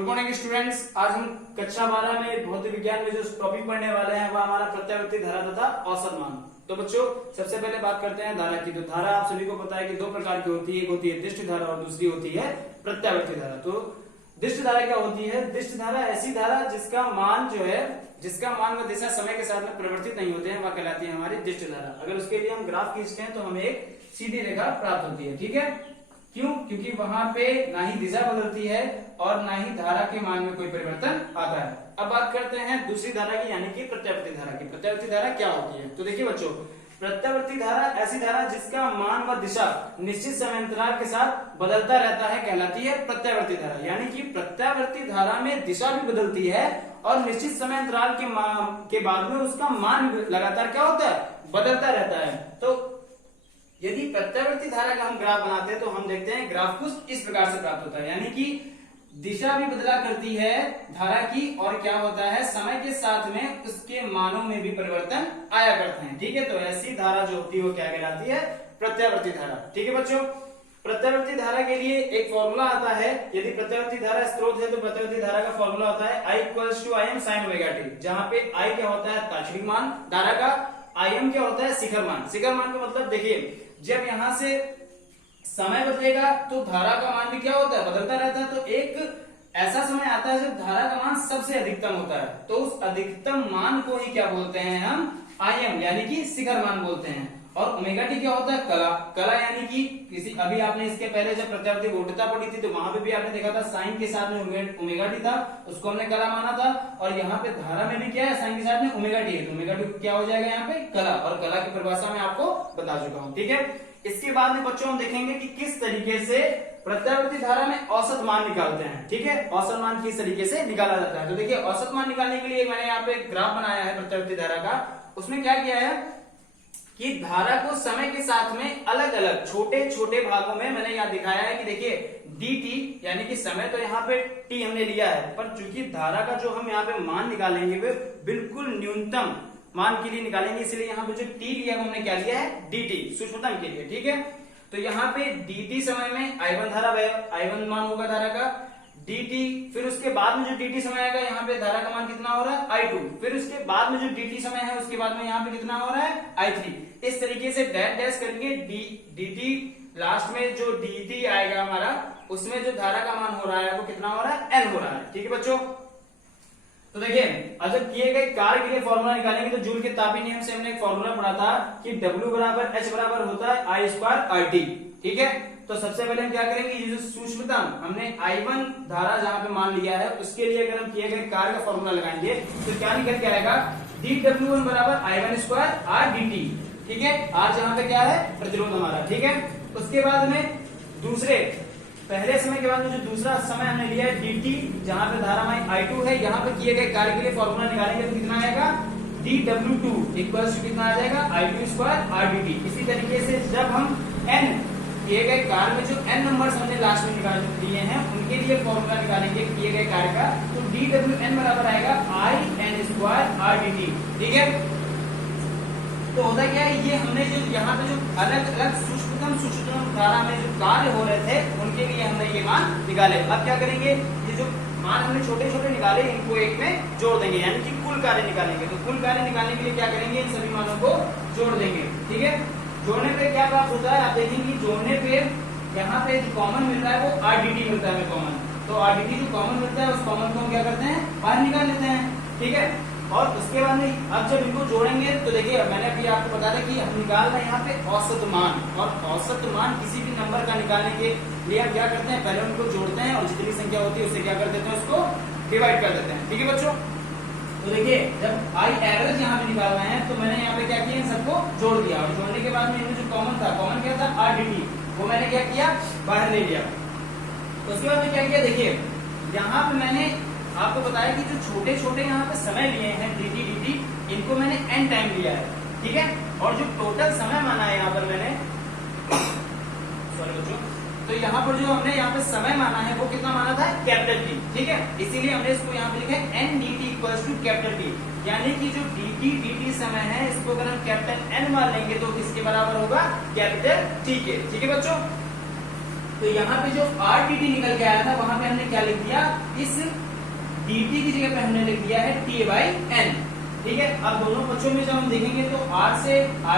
Good morning students. आज हम कक्षा 12 में भौतिक विज्ञान में जो टॉपिक पढ़ने वाले हैं वह हमारा प्रत्यावर्ती धारा तथा औसत मान। तो बच्चों सबसे पहले बात करते हैं धारा की। तो धारा आप सभी को पता है कि दो प्रकार की होती है, एक होती है दिष्ट धारा और दूसरी होती है प्रत्यावर्ती धारा। तो दिष्ट धारा क्या होती है? दिष्ट धारा ऐसी धारा जिसका मान जो है, जिसका मान व दिशा समय के साथ में परिवर्तित नहीं होते हैं, वह कहलाती है हमारी दिष्ट धारा। अगर उसके लिए हम ग्राफ खींचते हैं तो हमें एक सीधी रेखा प्राप्त होती है। ठीक है, क्यों? क्योंकि वहां पे ना ही दिशा बदलती है और ना ही धारा के मान में कोई परिवर्तन आता है। अब बात करते हैं दूसरी धारा की, यानी कि प्रत्यावर्ती धारा की। प्रत्यावर्ती धारा क्या होती है? तो देखिए बच्चों, प्रत्यावर्ती धारा ऐसी धारा जिसका मान व दिशा निश्चित समांतराल के साथ बदलता रहता है, कहलाती है प्रत्यावर्ती धारा। यानी कि प्रत्यावर्ती धारा में दिशा भी बदलती है और निश्चित समांतराल के बाद में उसका मान लगातार क्या होता है? बदलता रहता है। तो यदि प्रत्यावर्ती धारा का हम ग्राफ बनाते हैं तो हम देखते हैं ग्राफ कुछ इस प्रकार से प्राप्त होता है, यानी कि दिशा भी बदला करती है धारा की और क्या होता है, समय के साथ में उसके मानों में भी परिवर्तन आया करते हैं। ठीक है, तो ऐसी धारा जो होती है वो क्या कहलाती है? प्रत्यावर्ती धारा। ठीक है बच्चों, प्रत्यावर्ती धारा के लिए एक फॉर्मूला आता है। यदि प्रत्यावर्ती धारा स्रोत है तो प्रत्यावर्ती धारा का फॉर्मूला होता है I = Im sin ωt, जहां पे I क्या होता है? तात्क्षणिक मान धारा का, Im क्या होता है? शिखर मान। शिखर मान का मतलब देखिए, जब यहां से समय बदलेगा तो धारा का मान भी क्या होता है? बदलता रहता है। तो एक ऐसा समय आता है जब धारा का मान सबसे अधिकतम होता है, तो उस अधिकतम मान को ही क्या बोलते हैं हम? Im, यानी कि शिखर मान बोलते हैं। और ओमेगा टी क्या होता है? कला। कला यानी कि किसी, अभी आपने इसके पहले जब प्रत्यावर्ती वोल्टता पढ़ी थी तो वहां पे भी आपने देखा था साइन के साथ में ओमेगा टी था, उसको हमने कला माना था। और यहाँ पे धारा में भी क्या है? साइन के साथ में ओमेगा टी है, तो ओमेगा टी क्या हो जाएगा यहाँ पे? कला। और कला की परिभाषा में आपको बता चुका हूँ। ठीक है, इसके बाद में बच्चों हम देखेंगे कि किस तरीके से प्रत्यावर्ती धारा में औसत मान निकालते हैं। ठीक है, औसत मान किस तरीके से निकाला जाता है। तो देखिए, औसत मान निकालने के लिए मैंने यहाँ पे ग्राफ बनाया है प्रत्यावर्ती धारा का। उसमें क्या किया है कि धारा को समय के साथ में अलग अलग छोटे छोटे भागों में मैंने यहाँ दिखाया है कि देखिए dt, यानी कि समय तो यहाँ पे t हमने लिया है, पर चूंकि धारा का जो हम यहाँ पे मान निकालेंगे वे बिल्कुल न्यूनतम मान के लिए निकालेंगे, इसलिए यहाँ पे जो t लिया है हमने क्या लिया है? dt, सूक्ष्मतम के लिए। ठीक है, तो यहाँ पे dt समय में I1 धारा, I1 मान होगा धारा का, dt, फिर उसके बाद में जो dt समय आएगा यहाँ पे धारा का मान कितना हो रहा है? I2, फिर उसके बाद में जो dt समय है उसके बाद में यहाँ पे कितना हो रहा है? I3। इस तरीके से डैश डैश करके dt लास्ट में जो dt आएगा हमारा, उसमें जो धारा का मान हो रहा है वो कितना हो रहा है? n हो रहा है। ठीक है बच्चों, तो देखिए जब किए गए कार्य के लिए फॉर्मूला निकालेंगे तो जूल के तापीय नियम से हमने एक फॉर्मूला पढ़ा था कि W = H बराबर होता है I² RT। ठीक है, तो सबसे पहले हम क्या करेंगे, ये जो सूक्ष्मतम हमने I1 धारा जहां पे मान लिया है उसके लिए अगर हम किए गए कार्य का फॉर्मूला लगाएंगे तो क्या निकल के आएगा? dW1 = I1² R dt। ठीक है, R जहां पे क्या है? प्रतिरोध हमारा। ठीक है, उसके बाद में दूसरे पहले समय के बाद में जो दूसरा समय हमने लिया है dt, जहां पे धारा हमारी I2 है, यहाँ पे किए गए कार्य के लिए फॉर्मूला निकालेंगे तो कितना आएगा? dW2 = कितना आ जाएगा? I2² R dt। इसी तरीके से जब हम n किए गए कार्य में जो n नंबर्स हमने लास्ट में निकाल दिए हैं उनके लिए फॉर्मूला निकालेंगे किए गए कार्य का, तो dWn बराबर आएगा In² R dt। ठीक है, तो होता क्या है, ये हमने जो यहाँ पे जो अलग अलग सूक्ष्मतम धारा में जो कार्य हो रहे थे उनके लिए हमने ये मान निकाले। अब क्या करेंगे, ये जो मान हमने छोटे छोटे निकाले इनको एक में जोड़ देंगे, यानी कि कुल कार्य निकालेंगे। तो कुल कार्य निकालने के लिए क्या करेंगे, इन सभी मानों को जोड़ देंगे। ठीक है, जोड़ने पे क्या प्राप्त होता है आप देखेंगे, जोड़ने पे यहाँ पे जो कॉमन मिल रहा है वो RDT मिलता है कॉमन। तो RDT जो कॉमन मिलता है उस कॉमन को हम क्या करते हैं? बाहर निकाल लेते हैं। ठीक है, और उसके बाद में अब जब इनको जोड़ेंगे तो देखिए मैंने अभी आपको बता दें कि हम निकाल रहे हैं यहाँ पे औसत मान, और औसत मान किसी भी नंबर का निकालने के लिए हम क्या करते हैं? पहले उनको जोड़ते हैं और जितनी संख्या होती है उससे क्या कर देते हैं? उसको डिवाइड कर देते हैं। ठीक है बच्चों, तो देखिए जब I एवरेज यहाँ पे निकाल रहे हैं तो मैंने यहाँ पे क्या किया? सबको जोड़ दिया, और जोड़ने के बाद में इनमें जो कॉमन था, कॉमन क्या था? RDT, वो मैंने क्या किया? बाहर ले लिया। तो उसके बाद में क्या किया? देखिए यहाँ पे मैंने आपको बताया कि जो छोटे छोटे यहाँ पे समय लिए हैं dt, इनको मैंने n टाइम लिया है। ठीक है, और जो टोटल समय माना है यहाँ पर मैंने सॉरी बच्चों, तो यहाँ पर जो हमने यहाँ पे समय माना है वो कितना माना था? Capital T। ठीक है, इसीलिए हमने इसको यहाँ पे लिखा है n dt = कैपिटल T, यानी कि जो dt समय है इसको अगर हम कैपिटल N मान लेंगे तो किसके बराबर होगा? कैपिटल T के। ठीक है बच्चों, तो यहाँ पे जो RDT निकल के आया था वहां पे हमने क्या लिख दिया, इस dt की जगह पे हमने लिख दिया है t/n। ठीक है, अब दोनों पक्षों में जब हम देखेंगे तो r से